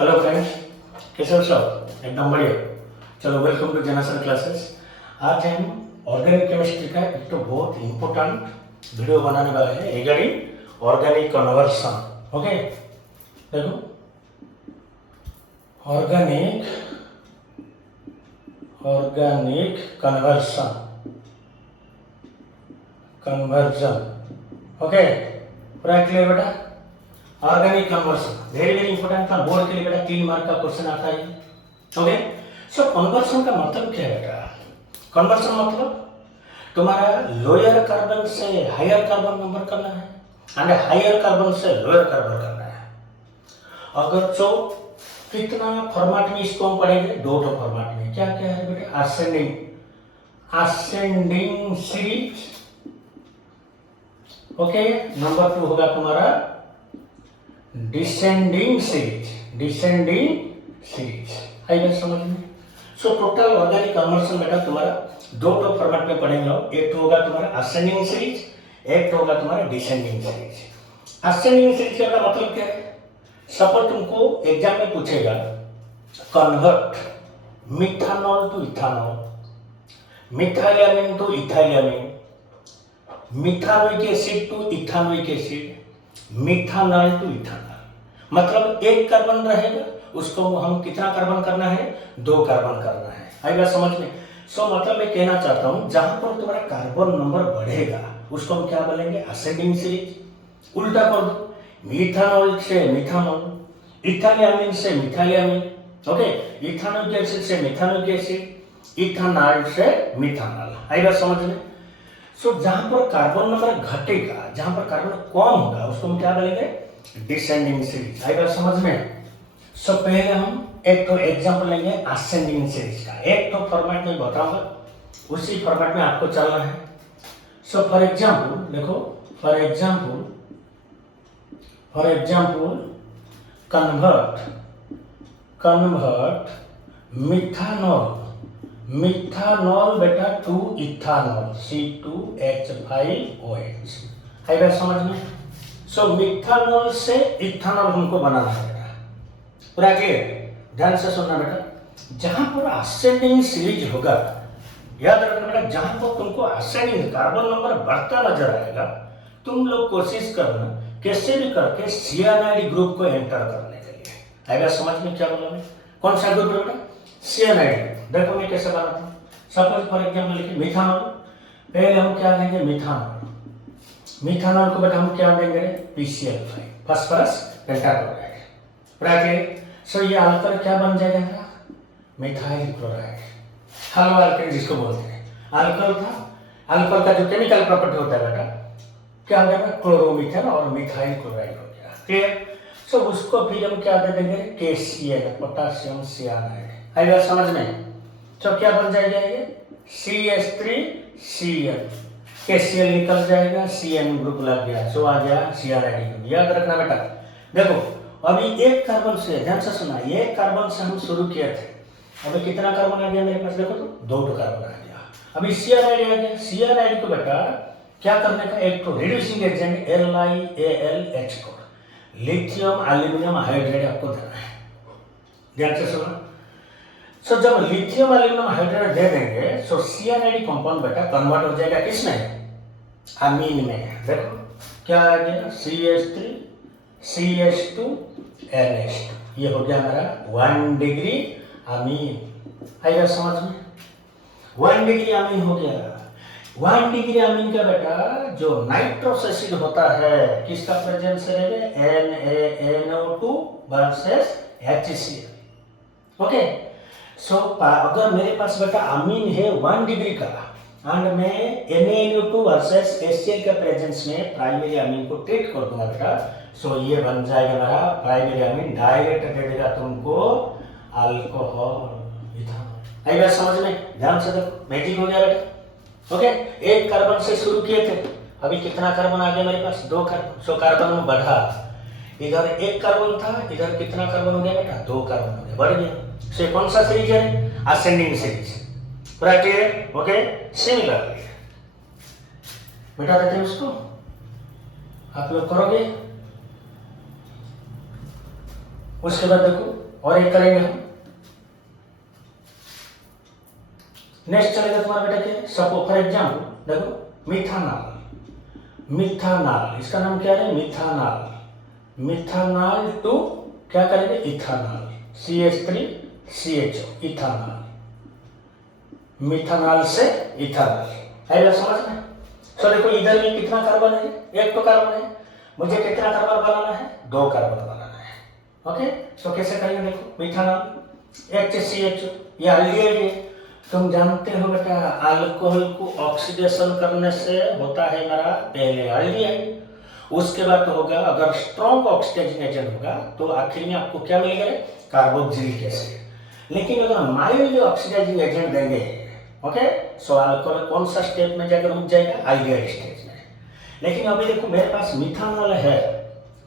Hello friends, कैसे हो सब? एकदम बढ़िया। चलो, वेलकम टू जेनासन क्लासेस। आज हम ऑर्गेनिक केमिस्ट्री का एक तो बहुत इम्पोर्टेंट वीडियो बनाने वाले हैं रिगार्डिंग ऑर्गेनिक कन्वर्सन। ओके, देखो, ऑर्गेनिक कन्वर्जन। ओके, पूरा क्लियर बेटा? Organic conversion very very important था, बोर्ड के लिए बेटा 3 मार्क का क्वेश्चन आता है। ओके, सो कन्वर्सन का मतलब क्या है बेटा? कन्वर्सन मतलब तुम्हारा लोअर कार्बन से हायर कार्बन नंबर करना है एंड हायर कार्बन से लोअर कार्बन करना है। अगर जो कितना फॉर्मेट में इसको हम पढ़ेंगे? 2 फॉर्मेट में। क्या क्या है बेटा? Ascending series. ओके, नंबर 2 होगा तुम्हारा डिसेंडिंग सीरीज। आई बात समझ में? सो टोटल ऑर्गेनिक कन्वर्सन बेटा तुम्हारा 2 फॉर्मेट में पढ़ेंगे। एक तो होगा तुम्हारा असेंडिंग सीरीज, एक तो होगा तुम्हारा डिसेंडिंग सीरीज। असेंडिंग सीरीज का मतलब क्या है? सपोज तुमको एग्जाम में पूछेगा convert methanol to ethanol, methylamine to ethylamine, methanoic acid to ethanoic acid, methanol to ethanol. मतलब एक कार्बन रहेगा, उसको हम कितना कार्बन करना है? 2 कार्बन करना है। आई बात समझ में? सो मतलब मैं कहना चाहता हूं, जहां पर तुम्हारा कार्बन नंबर बढ़ेगा उसको हम क्या बोलेंगे? Ascending series. उल्टा कर दो, मिथानॉल से मिथानॉल, इथाइलएमीन से मिथाइलएमीन, ओके, इथानोइक एसिड से मिथानोइक एसिड, इथानॉल से मिथानॉल। आई बात समझ में? सो जहां पर कार्बन नंबर घटेगा, जहां पर कार्बन कम होगा, उसको हम क्या बोलेंगे? Descending series. आई बात समझ में? सो पहले हम एक तो एग्जांपल लेंगे असेंडिंग सीरीज का। एक तो फॉर्मेट में बताऊंगा, उसी फॉर्मेट में आपको चलना है। सो फॉर एग्जांपल देखो, फॉर एग्जांपल कन्वर्ट मिथानॉल बेटा टू इथानॉल, C2H5OH। है बात समझ में? सो मिथानॉल से इथानॉल हमको बनाना है बेटा। पूरा क्लियर? ध्यान से सुनना बेटा। जहां पर असेंडिंग सीरीज होगा, याद रखना बेटा, जहां पर तुमको असेंडिंग कार्बन नंबर बढ़ता नजर आएगा, तुम लोग कोशिश करना कैसे भी करके सियानाइड ग्रुप को एंटर करने के लिए। है बात समझ में? क्या बोला मैं? कौन सा ग्रुप बेटा? सियानाइड। देखो मैं कैसे बनाता हूँ। सपोज फॉर एग्जाम्पल लिखिए मिथानॉल। पहले हम क्या देंगे? मिथानॉल को बेटा हम क्या देंगे? PCl5, phosphorus pentachloride. राइट? सो ये अल्कोहल क्या बन जाएगा? Methyl chloride. हेलो अल्कोहल जिसको बोलते हैं। अल्कोहल था, अल्कोहल का जो केमिकल प्रॉपर्टी होता है बेटा, क्या हो गया? क्लोरोमीथेन और मिथाइल क्लोराइड हो गया। क्लियर? सो उसको फिर हम क्या दे देंगे? KCl, potassium cyanide. आई बात समझ में? तो क्या बन जाएगा? ये CH3Cl, KCl निकल जाएगा, CN ग्रुप लग गया, सो आ गया सियानाइड ग्रुप। याद रखना बेटा। देखो अभी एक कार्बन से, ध्यान से सुना, एक कार्बन से हम शुरू किए थे। अभी कितना कार्बन आ गया मेरे पास? देखो तो 2 कार्बन आ गया। अभी सियानाइड आ गया। सियानाइड को बेटा क्या करने का? एक तो रिड्यूसिंग एजेंट LiAlH को, लिथियम एल्यूमिनियम हाइड्राइड आपको देना है। ध्यान से सुना। सो जब लिथियम एल्यूमिनियम हाइड्राइड दे देंगे, सो सियानाइड कंपाउंड बेटा कन्वर्ट हो जाएगा किसमें? अमीन में। देखो क्या आ गया? CH2CH2NH2। ये हो गया हमारा 1 डिग्री अमीन। आएगा समझ में? 1 डिग्री अमीन हो गया। 1 डिग्री अमीन का बेटा जो नाइट्रस एसिड होता है, किसका प्रेजेंस रहेगा? NaNO2 versus HCl। ओके, सो अगर मेरे पास बेटा अमीन है 1 डिग्री का एंड मैं NaNO2 वर्सेस HCl के प्रेजेंस में प्राइमरी अमीन को ट्रीट कर दूंगा बेटा, सो ये बन जाएगा मेरा प्राइमरी अमीन। डायरेक्ट दे देगा तुमको अल्कोहल, इथानॉल। आई बात समझ में? ध्यान से देखो, मैजिक हो गया बेटा। ओके, एक कार्बन से शुरू किए थे, अभी कितना कार्बन आ गया मेरे पास? 2 कार्बन। सो कार्बन में बढ़ा, इधर 1 कार्बन था, इधर कितना कार्बन हो गया बेटा? 2 कार्बन हो गया, बढ़ गया। सो कौन सा सीरीज है? Ascending series. पूरा क्लियर? ओके, सिमिलरली बेटा देते हैं उसको, आप लोग करोगे। उसके बाद देखो और एक करेंगे हम। नेक्स्ट चलेगा तुम्हारा बेटा क्या है, सपो फॉर एग्जाम्पल देखो मिथानॉल, मिथानॉल इसका नाम क्या है, मिथानॉल, मिथानॉल टू क्या करेंगे इथानॉल, CH3CHO इथानॉल, मिथानॉल से इथानॉल, है बात समझ में। तो देखो इधर में कितना कार्बन है, एक तो कार्बन है, मुझे कितना कार्बन बनाना है, 2 कार्बन बनाना है। ओके तो कैसे करेंगे देखो, मिथानॉल HCH ये अल्डिहाइड है, तुम जानते हो बेटा अल्कोहल को ऑक्सीडेशन करने से होता है हमारा पहले अल्डिहाइड, उसके बाद तो होगा अगर स्ट्रॉन्ग ऑक्सीडाइजिंग एजेंट होगा तो आखिर में आपको क्या मिलेगा, कार्बोक्सिलिक एसिड। लेकिन अगर माइल्ड ऑक्सीडाइजिंग एजेंट देंगे, ओके सो अल्कोहल कौन सा स्टेप में जाकर रुक जाएगा, अल्डिहाइड स्टेज में। लेकिन अभी देखो मेरे पास मिथानॉल है,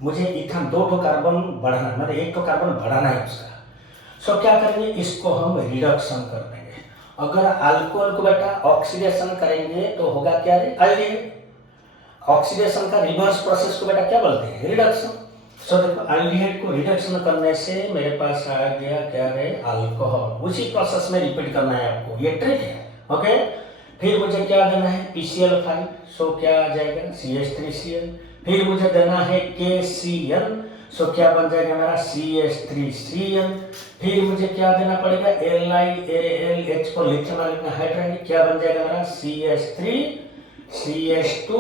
मुझे इथान 2 कार्बन बढ़ाना, मतलब 1 कार्बन बढ़ाना है उसका। सो क्या करेंगे, इसको हम रिडक्शन कर देंगे। अगर अल्कोहल को बेटा ऑक्सीडेशन करेंगे तो होगा क्या, अल्डिहाइड। ऑक्सीडेशन का रिवर्स प्रोसेस को बेटा क्या बोलते हैं, रिडक्शन। सो देखो अल्डिहाइड को रिडक्शन करने से मेरे पास आ गया क्या है, अल्कोहल। उसी प्रोसेस में रिपीट करना है आपको, ये ट्रिक है। ओके फिर मुझे क्या देना है, PCl5, सो क्या आ जाएगा CH3Cl। फिर मुझे देना है KCl, सो क्या बन जाएगा मेरा CH3Cl। फिर मुझे क्या देना पड़ेगा, LiAlH को लिथियम आयोनाइड हाइड्राइड, क्या बन जाएगा मेरा CH3CH2NH2।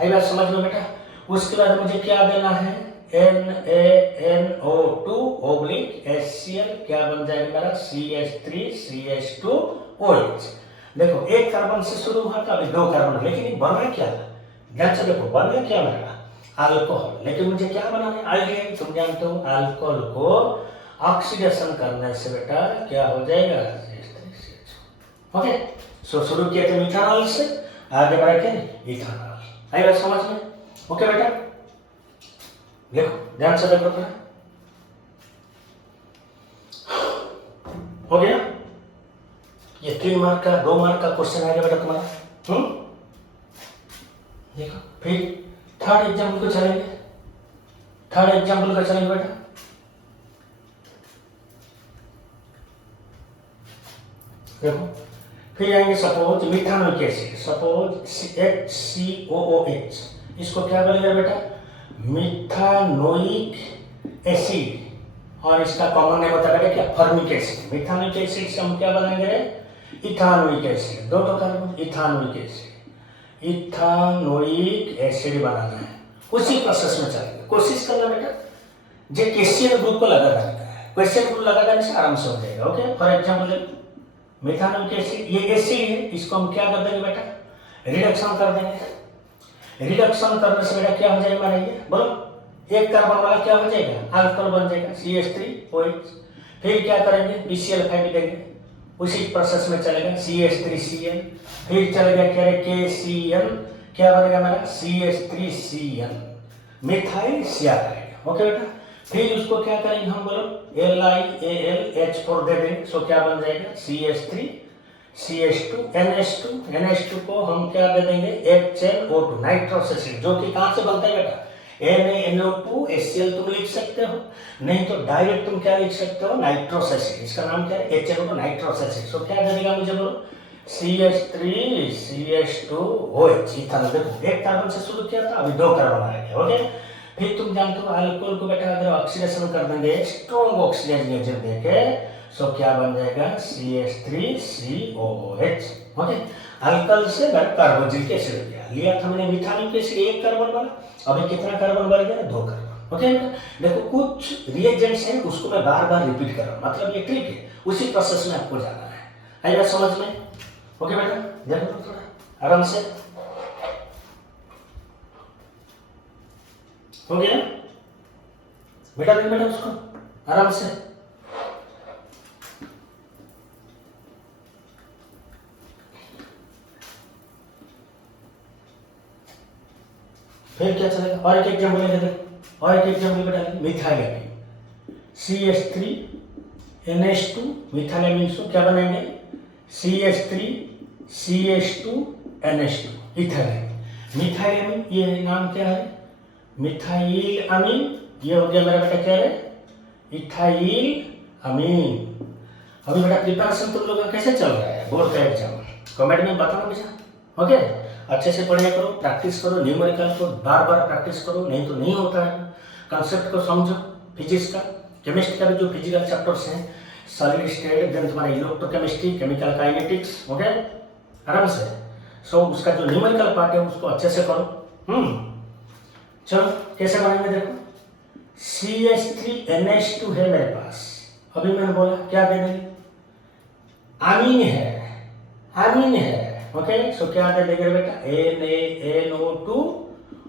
आई बात समझ लो बेटा। उसके बाद मुझे क्या देना है, NaNO2/HCl, क्या बन जाएगा मेरा CH3CH2OH। देखो 1 कार्बन से शुरू हुआ था, अभी 2 कार्बन, लेकिन बनना क्या, ध्यान से देखो बनना क्या मेरा, अल्कोहल। लेकिन मुझे क्या बनाना है, अल्डिहाइड। तुम जानते हो अल्कोहल को ऑक्सीडेशन करने से बेटा क्या हो जाएगा, CH3CH2। ओके सो शुरू किया था मिथानॉल से, आगे बढ़ा के इथानॉल। आई बात समझ में। ओके बेटा देखो ध्यान से देखो बेटा, हो गया ये 3 मार्क का 2 मार्क का क्वेश्चन आएगा बेटा तुम्हारा। देखो फिर थर्ड एग्जाम्पल को चलेंगे, थर्ड एग्जाम्पल का चलेंगे बेटा। देखो फिर आएंगे सपोज मिथानोइक एसिड, सपोज HCOOH, इसको क्या बोलेगा बेटा, मिथानोइक एसिड। और इसका कॉमन नेम होता है क्या, फॉर्मिक एसिड। मिथानोइक एसिड से हम क्या बनाएंगे, ethanoic acid, 2 carbon, ethanoic acid, ethanoic acid बनाना है। उसी प्रोसेस में चलेंगे, कोशिश करना बेटा जो KCl ग्रुप को लगा देने का है, KCl ग्रुप लगा देने से आराम से हो जाएगा। ओके फॉर एग्जाम्पल मिथानोइक एसिड, ये एसिड है, इसको हम क्या कर देंगे बेटा, रिडक्शन कर देंगे। रिडक्शन करने से बेटा क्या हो जाएगा हमारा, ये बोलो 1 कार्बन वाला क्या हो जाएगा, अल्कोहल बन जाएगा CH3OH। फिर क्या करेंगे, PCl5 देंगे, उसी प्रोसेस में चलेगा CH3Cl। फिर चलेगा क्या है KCl, क्या बनेगा हमारा CH3Cl, मिथाइल सियालाइड। ओके बेटा फिर उसको क्या करेंगे हम, बोलो LiAlH4 दे देंगे, सो क्या बन जाएगा CH3CH2NH2 को हम क्या दे देंगे, HNO2 नाइट्रस एसिड, जो कि कहां से बनता है बेटा, NaNO2HCl तुम लिख सकते हो, नहीं तो डायरेक्ट तुम क्या लिख सकते हो, नाइट्रस एसिड, इसका नाम क्या है HNO2 नाइट्रस एसिड। सो क्या देगा मुझे, बोलो CH3CH2OH इथानॉल। देखो 1 कार्बन से शुरू किया था, अभी 2 कार्बन आ गया। ओके फिर तुम जानते हो अल्कोहल को बेटा अगर ऑक्सीडेशन कर देंगे, स्ट्रॉन्ग ऑक्सीडाइजिंग एजेंट देके, सो क्या बन जाएगा CH3COOH। ओके अल्कोहल से कार्बोक्सिलिक एसिड लिया था मैंने, मिथानोइक एसिड 1 कार्बन बना, अभी कितना कार्बन बढ़ गया, 2 कार्बन। ओके देखो कुछ रिएजेंट्स हैं उसको मैं बार बार रिपीट कर रहा हूँ, मतलब ये ट्रिक है, उसी प्रोसेस में आपको जाना है। आई बात समझ में। ओके बेटा ध्यान दो थोड़ा आराम से, हो गया बेटा, नहीं बेटा उसको आराम से। फिर क्या चलेगा, और एक एग्जाम्पल लेंगे, और एक एग्जाम्पल बेटा मिथाइलेमीन, CH3NH2 मिथाइलेमीन को क्या बनाएंगे, CH3CH2NH2 इथाइलेमीन। मिथाइलेमीन ये नाम क्या है, मिथाइल अमीन, ये हो गया मेरा बेटा क्या है, इथाइल अमीन। अभी बेटा प्रिपरेशन तुम लोग का कैसे चल रहा है बोर्ड का एग्जाम, कमेंट में बताना बेटा। ओके, अच्छे से पढ़ाई करो, प्रैक्टिस करो, न्यूमेरिकल को बार बार प्रैक्टिस करो, नहीं तो नहीं होता है। कंसेप्ट को समझो, फिजिक्स का, केमिस्ट्री का भी जो फिजिकल चैप्टर्स हैं, सॉलिड स्टेट, देन तुम्हारा इलेक्ट्रोकेमिस्ट्री, केमिकल काइनेटिक्स, ओके, आराम से। सो उसका जो न्यूमेरिकल पार्ट है उसको अच्छे से करो। चलो कैसे बनाएंगे देखो। CH3NH2 है मेरे पास, अभी मैंने बोला क्या दे देंगे, आमीन है, आमीन है। ओके, सो क्या दे देंगे बेटा, NaNO2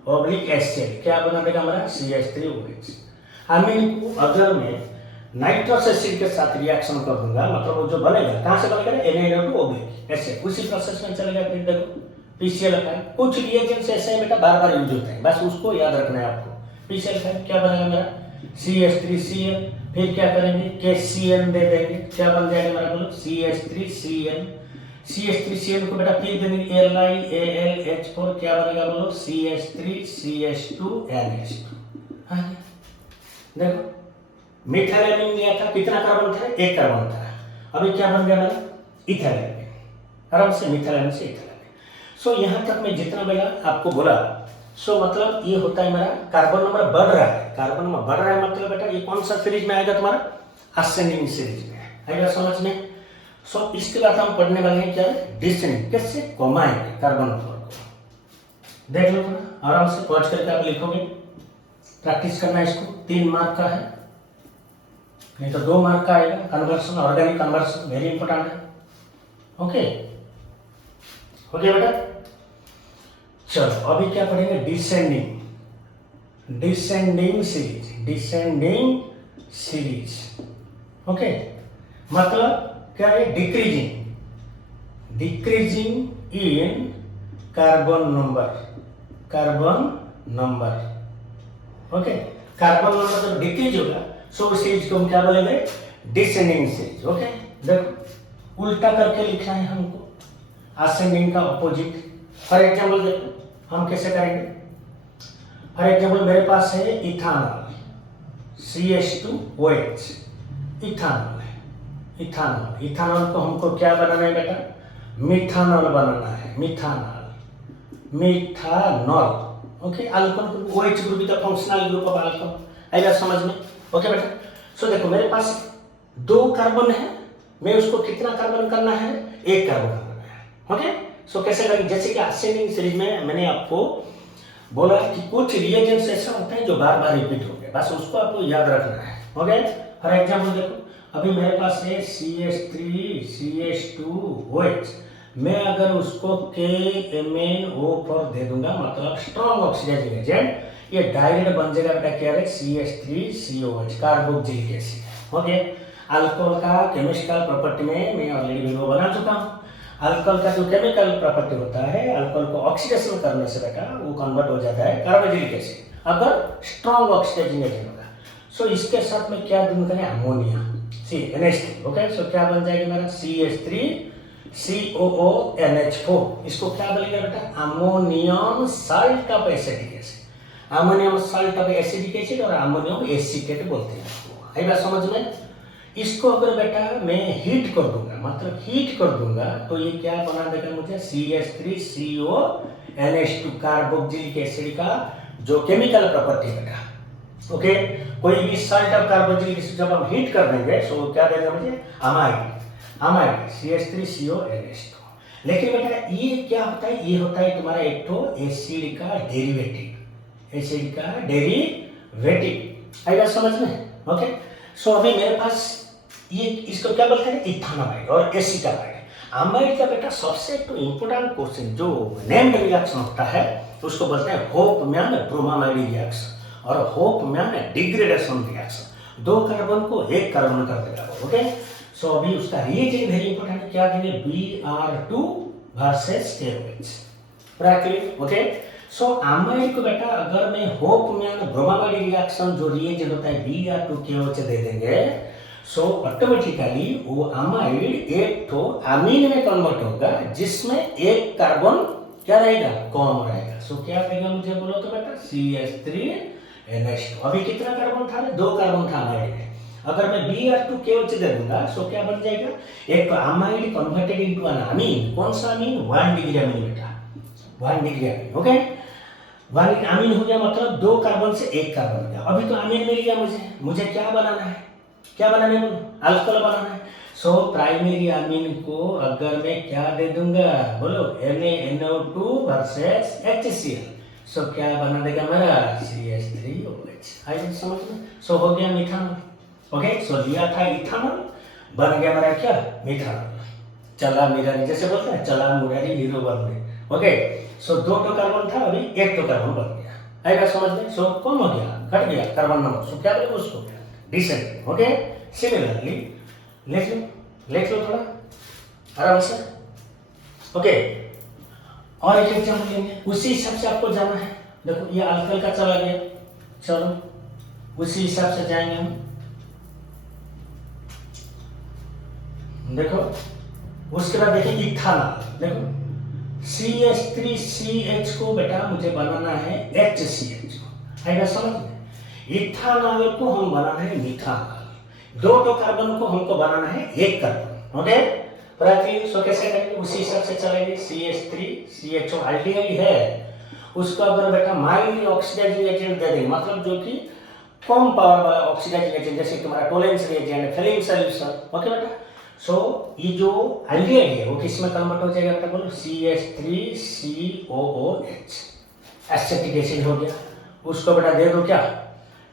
HCl, क्या बना देगा हमारा CH3OH। आमीन को अगर मैं नाइट्रस एसिड के साथ रिएक्शन कर दूंगा, मतलब वो जो बनेगा कहाँ से बनेगा, NaNO2 HCl, उसी प्रोसेस में चलेगा। फिर देखो PCl5, कुछ रिएजेंट्स ऐसे हैं बेटा बार बार यूज होते हैं, बस उसको याद रखना है आपको। PCl5 क्या बनेगा मेरा CH3Cl, फिर क्या करेंगे KCN दे देंगे, क्या बन जाएगा मेरा बोलो CH3Cn। CH3Cn को बेटा फिर देंगे LiAlH4, क्या बनेगा बोलो CH3CH2NH2। हाँ देखो मिथाइल अमीन लिया था, कितना कार्बन था, एक कार्बन था। अभी क्या बन गया मेरा इथाइल अमीन, आराम से मिथाइल अमीन से इथाइल अमीन। सो यहाँ तक मैं जितना बेटा आपको बोला, सो मतलब ये होता है मेरा कार्बन नंबर बढ़ रहा है, कार्बन नंबर बढ़ रहा है मतलब बेटा ये कौन सा सीरीज में आएगा तुम्हारा, असेंडिंग सीरीज में आएगा, समझ में। सो इसके बाद हम पढ़ने वाले हैं क्या, डिसेंडिंग, कैसे कमाएंगे कार्बन नंबर को। देख लो थोड़ा आराम से पहुंच करके आप लिखोगे, प्रैक्टिस करना है इसको। 3 मार्क का है, नहीं तो 2 मार्क का आएगा। Conversion, organic conversion very important है। ओके हो गया बेटा। चलो अभी क्या पढ़ेंगे, descending, descending series, descending series. Okay मतलब क्या है, decreasing, decreasing in carbon number, carbon number. Okay, carbon number जब डिक्रीज होगा सो उस सीरीज को हम क्या बोलेंगे, डिसेंडिंग सीरीज। ओके देखो उल्टा करके लिखना है हमको, असेंडिंग का अपोजिट। फॉर एग्जाम्पल देखो हम कैसे करेंगे। फॉर एग्जाम्पल मेरे पास है इथानॉल CH2OH, इथानॉल है, इथानॉल, इथानॉल को हमको क्या बनाना है बेटा, मिथानॉल बनाना है, methanol, methanol. Okay alcohol group, OH group is the functional group of alcohol, आएगा समझ में। ओके बेटा, सो देखो मेरे पास 2 कार्बन है, मैं उसको कितना कार्बन करना है, 1 कार्बन करना है। ओके सो कैसे करेंगे, जैसे कि असेंडिंग सीरीज में मैंने आपको बोला कि कुछ रिएजेंट्स ऐसा होते हैं जो बार बार रिपीट होंगे, बस उसको आपको याद रखना है। ओके फॉर एग्जाम्पल देखो अभी मेरे पास है CH3CH2OH, मैं अगर उसको KMnO4 दे दूंगा मतलब स्ट्रॉन्ग ऑक्सीडाइजिंग एजेंट, ये डायरेक्ट बन जाएगा बेटा क्या है, CH3COH, carboxylic acid. Okay alcohol का केमिकल प्रॉपर्टी में मैं ऑलरेडी वीडियो बना चुका हूँ। अल्कोहल का जो केमिकल प्रॉपर्टी होता है, अल्कोहल को ऑक्सीडेशन करने से बेटा वो कन्वर्ट हो जाता है कार्बोक्सिलिक एसिड, अगर स्ट्रॉन्ग ऑक्सीडाइजिंग एजेंट होगा। सो इसके साथ में क्या दूं करें, अमोनिया NH3। ओके सो क्या बन जाएगा मेरा CH3COONH4, इसको क्या बोलेगा बेटा, ammonium salt of acetic acid, ammonium salt of acetic acid और अमोनियम एसिटेट बोलते हैं इसको, आई बात समझ में। इसको अगर बेटा मैं हीट कर दूंगा, मतलब हीट कर दूंगा तो ये क्या बना देगा मुझे, CH3CONH2, कार्बोक्सिलिक एसिड का जो केमिकल प्रॉपर्टी है बेटा। ओके कोई भी साल्ट ऑफ कार्बोक्सिलिक एसिड जब हम हीट कर देंगे सो क्या देगा मुझे, अमाइड, अमाइड CH3CONH2। लेकिन बेटा ये क्या होता है, ये होता है तुम्हारा एक तो एसिड का डेरिवेटिव, एसिड का डेरिवेटिव, आई बात समझ में। ओके सो अभी मेरे पास ये इसको क्या बोलते हैं, इथानोमाइड और एसिटामाइड। अमाइड का बेटा सबसे तो इम्पोर्टेंट क्वेश्चन जो नेम्ड रिएक्शन होता है उसको बोलते हैं होपमैन ब्रोमामाइड रिएक्शन और होपमैन डिग्रेडेशन रिएक्शन, 2 कार्बन को 1 कार्बन कर देगा। ओके सो अभी उसका रिएजेंट वेरी इंपॉर्टेंट है, क्या देंगे, Br2 versus KOH, bracket. Okay so amide को बेटा अगर मैं होपमैन ब्रोमामाइड रिएक्शन जो रिएजेंट होता है Br2 KOH दे देंगे सो ऑटोमेटिकली वो अमाइड एक तो अमीन में कन्वर्ट होगा जिसमें 1 कार्बन क्या रहेगा, कम रहेगा। सो क्या देगा मुझे बोलो तो बेटा CH3NH2। अभी कितना कार्बन था, 2 कार्बन था अमाइड में, अगर मैं Br2KOH दे दूंगा तो क्या बन जाएगा, एक तो अमाइड कन्वर्टेड इनटू एन अमीन। कौन सा अमीन, 1 डिग्री अमीन बेटा, 1 डिग्री अमीन। ओके, 1 अमीन हो गया, मतलब 2 कार्बन से 1 कार्बन गया। अभी तो अमीन मिल गया मुझे क्या बनाना है, क्या बनाना है बोलो, अल्कोहल बनाना है। सो प्राइमरी अमीन को अगर मैं क्या दे दूंगा बोलो, NaNO2 वर्सेस HCl, सो क्या बना देगा मेरा CH3OH। आई समझ में। सो हो गया मिथानॉल। ओके, सो लिया था इथानॉल, बन गया मेरा क्या, मिथानॉल। चला मुरारी, जैसे बोलते हैं चला मुरारी हीरो बन गए। ओके, सो 2 कार्बन था, अभी 1 कार्बन बन गया। आएगा समझ में। सो कम हो गया, घट गया कार्बन नंबर, सो क्या बोलेंगे उसको, डिसेंडिंग। ओके, सिमिलरली लिख लो थोड़ा आराम से। ओके, और एक एग्जाम्पल लेंगे, उसी हिसाब से आपको जाना है। देखो ये अल्कोहल का चला गया, चलो उसी हिसाब से जाएंगे हम। देखो उसके बाद देखिए इथानॉल, देखो CH3CH को बेटा मुझे बनाना है HCH को। आएगा समझ में। इथानॉल को हम बनाना है मिथानॉल, 2 कार्बन को हमको बनाना है 1 कार्बन। ओके, सो कैसे करेंगे, उसी हिसाब से चलेंगे। CH3CHO अल्डिहाइड है, उसको अगर बेटा माइल्ड ऑक्सीडाइजिंग एजेंट दे देंगे, मतलब जो कि कम पावर वाला ऑक्सीडाइजिंग एजेंट, जैसे तुम्हारा Tollens reagent, Fehling solution. Okay बेटा, सो ये जो अल्डिहाइड है वो किस में कन्वर्ट हो जाएगा बेटा बोलो, CH3COOH, एसिटिक एसिड हो गया। उसको बेटा दे दो क्या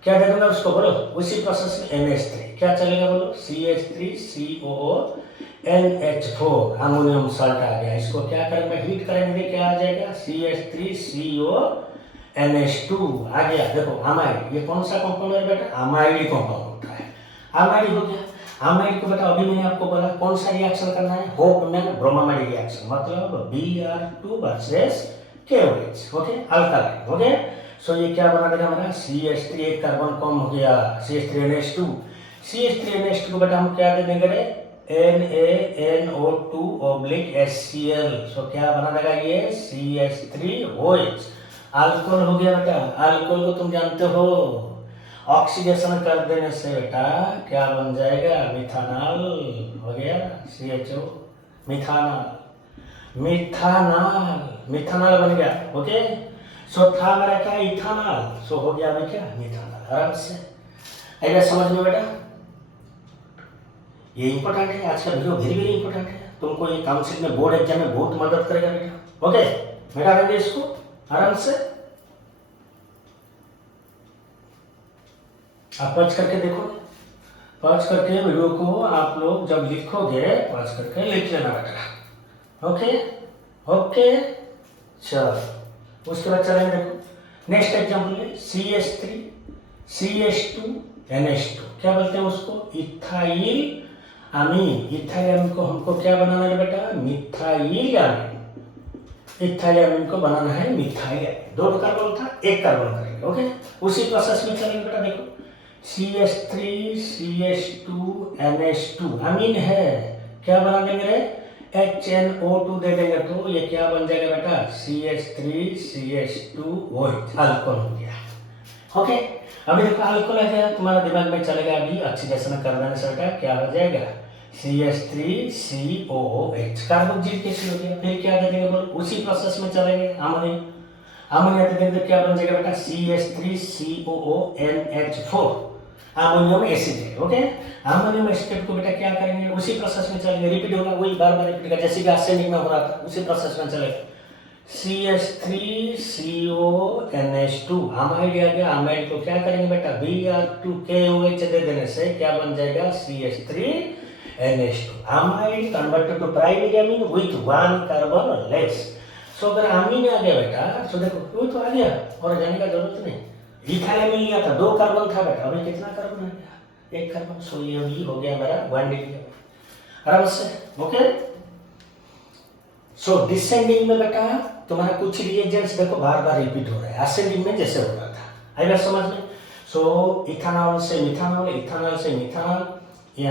दे दूंगा उसको बोलो, उसी प्रोसेस में NH3 क्या चलेगा बोलो, CH3COONH4 अमोनियम साल्ट आ गया। इसको क्या करेंगे, हीट करेंगे, क्या आ जाएगा CH3CONH2 आ गया। देखो अमाइड, ये कौन सा कंपाउंड है बेटा, अमाइड कंपाउंड होता है। अमाइड हो गया। अमाइड को बेटा अभी मैंने आपको बोला कौन सा रिएक्शन करना है, होप में ब्रोमामाइड रिएक्शन, मतलब Br2 versus KOH। Okay, alkaline. Okay, so ये क्या बना देगा हमारा CH3, 1 कार्बन कम हो गया, CH3NH2। CH3NH2 को बेटा हम क्या दे देंगे रे, NaNO2/HCl। सो क्या बना देगा ये CH3OH। अल्कोहल हो गया बेटा। अल्कोहल को तुम जानते हो, ऑक्सीडेशन कर देने से बेटा क्या बन जाएगा, मिथानॉल हो गया, CHO मिथानॉल बन गया। ओके, सो था हमारा क्या, इथानॉल, सो हो गया हमें क्या, मिथानॉल। आराम से आएगा समझ में बेटा। ये इंपॉर्टेंट है, आज का वीडियो वेरी वेरी इंपॉर्टेंट है, तुमको ये काउंसिल में, बोर्ड एग्जाम में बहुत मदद करेगा बेटा। ओके, बेटा देंगे इसको आराम से, आप पढ़ करके देखो, पढ़ करके वीडियो को आप लोग जब लिखोगे पढ़ करके लिख लेना बेटा। ओके ओके, चलो उसके बाद चलेंगे। देखो नेक्स्ट एग्जाम्पल है CH3CH2NH2, क्या बोलते हैं उसको, इथाइल अमीन। इथाइल अमीन को हमको क्या बनाना है बेटा, मिथाइल अमीन। इथाइल अमीन को बनाना है मिथाइल अमीन। 2 कार्बन था, 1 कार्बन करेंगे। ओके, उसी प्रोसेस में चलेंगे बेटा। देखो CH3CH2NH2 अमीन है, क्या बना देंगे, HNO2 दे देंगे, तो ये क्या बन जाएगा बेटा, CH3CH2OH, अल्कोहल हो गया। ओके, अभी देखो अल्कोहल आ गया, तुम्हारा दिमाग में चलेगा अभी ऑक्सीडेशन कर देने से बेटा क्या हो जाएगा, CH3COOH, कार्बोक्सिलिक एसिड हो गया। फिर क्या दे देंगे बोलो, उसी प्रोसेस में चलेंगे, अमोनिया दे देंगे, क्या बन जाएगा बेटा, CH3COONH4 अमोनियम एसिड है। ओके, अमोनियम एसिड को बेटा क्या करेंगे, उसी प्रोसेस में चलेंगे, रिपीट होगा, वही बार बार रिपीट होगा, जैसे कि आर्सेनिक में हो रहा था, उसी प्रोसेस में चलेगा। CH3CONH2 अमाइड आ गया, अमाइड को क्या करेंगे बेटा, Br2KOH दे देने से क्या बन जाएगा, CH3NH2। Amide converted to primary amine with 1 carbon less. So अगर अमीन आ गया बेटा, सो देखो वो तो आ गया और जाने का जरूरत नहीं। इथाइल अमीन लिया था, 2 कार्बन था बेटा, अभी कितना कार्बन आ गया, 1 कार्बन। सो ये भी हो गया मेरा 1 डिग्री आराम से। ओके, सो डिसेंडिंग में बेटा तुम्हारा कुछ रिएजेंट्स देखो बार बार रिपीट हो रहा है, असेंडिंग में जैसे हो रहा था। आई बात समझ में। सो इथानॉल से मिथानॉल, इथानॉल से मिथानॉल,